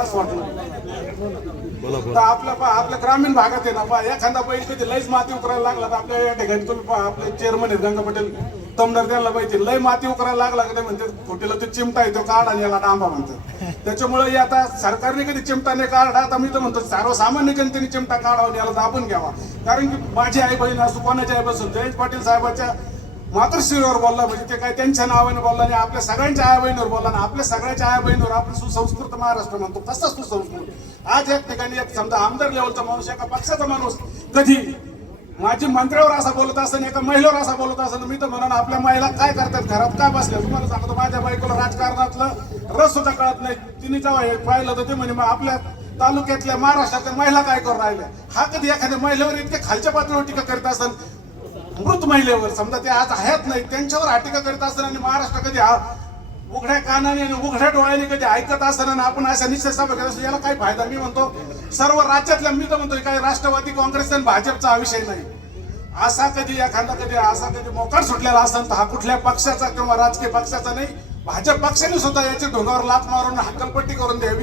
असं वाटलं. आपल्या पहा आपल्या ग्रामीण भागात आहे ना पहा एखादा बैल कधी लईच माती उकरायला लागला तर आपल्या या ठिकाणी तुम्ही पहा आपले चेअरमन आहेत गंगा पटेल तमदार त्यांना माहिती लय माती उकरायला लागला का ते म्हणते खोटीला तो चिमटा आहे तो काढा आणि याला डांबा म्हणतात त्याच्यामुळे आता सरकारने कधी चिमटा नाही काढा आता मी तर म्हणतो सर्वसामान्य जनतेने चिमटा काढावा आणि याला दाबून घ्यावा. कारण की माझी आई बहीण असो कोणाची आई बसून जयंत पाटील साहेबाच्या मातृश्रीवर बोलला म्हणजे ते काय त्यांच्या नावाने बोलला आणि आपल्या सगळ्यांच्या आया बहिणीवर बोलला आणि आपल्या सगळ्यांच्या आया बहिणीवर आपण सुसंस्कृत महाराष्ट्र म्हणतो. कसा सुसंस्कृत. आज एक ठिकाणी एक समजा आमदार लेवलचा माणूस एका पक्षाचा माणूस कधी माझी मंत्र्यावर असा बोलत असेल एका महिलेवर असा बोलत असेल मी तर म्हणून आपल्या महिला काय करतात घरात काय बसल्या? तुम्हाला सांगतो माझ्या बायकोला राजकारणातलं रस सुद्धा कळत नाही. तिने जेव्हा हे पाहिलं तर ते म्हणे मग आपल्या तालुक्यातल्या महाराष्ट्रातल्या महिला काय करून राहिल्या? हा कधी एखाद्या महिलेवर इतक्या खालच्या पातळीवर टीका करीत असेल मृत महिलेवर समजा ते आज आहेत नाही त्यांच्यावर अटिका करत करीत असताना आणि महाराष्ट्र कधी उघड्या कानाने आणि उघड्या डोळ्याने कधी ऐकत असताना आपण अशा निश्चित सभा घेत असतो याला काय फायदा? मी म्हणतो सर्व राज्यातल्या मी तर म्हणतो काय राष्ट्रवादी काँग्रेस आणि भाजपचा हा विषय नाही. असा कधी एखादा कधी असा कधी मोकार सुटलेला असेल तर हा कुठल्या पक्षाचा किंवा राजकीय पक्षाचा नाही भाजप पक्षाने सुद्धा याच्या ढोंगावर लात मारून हक्कलपट्टी करून द्यावी.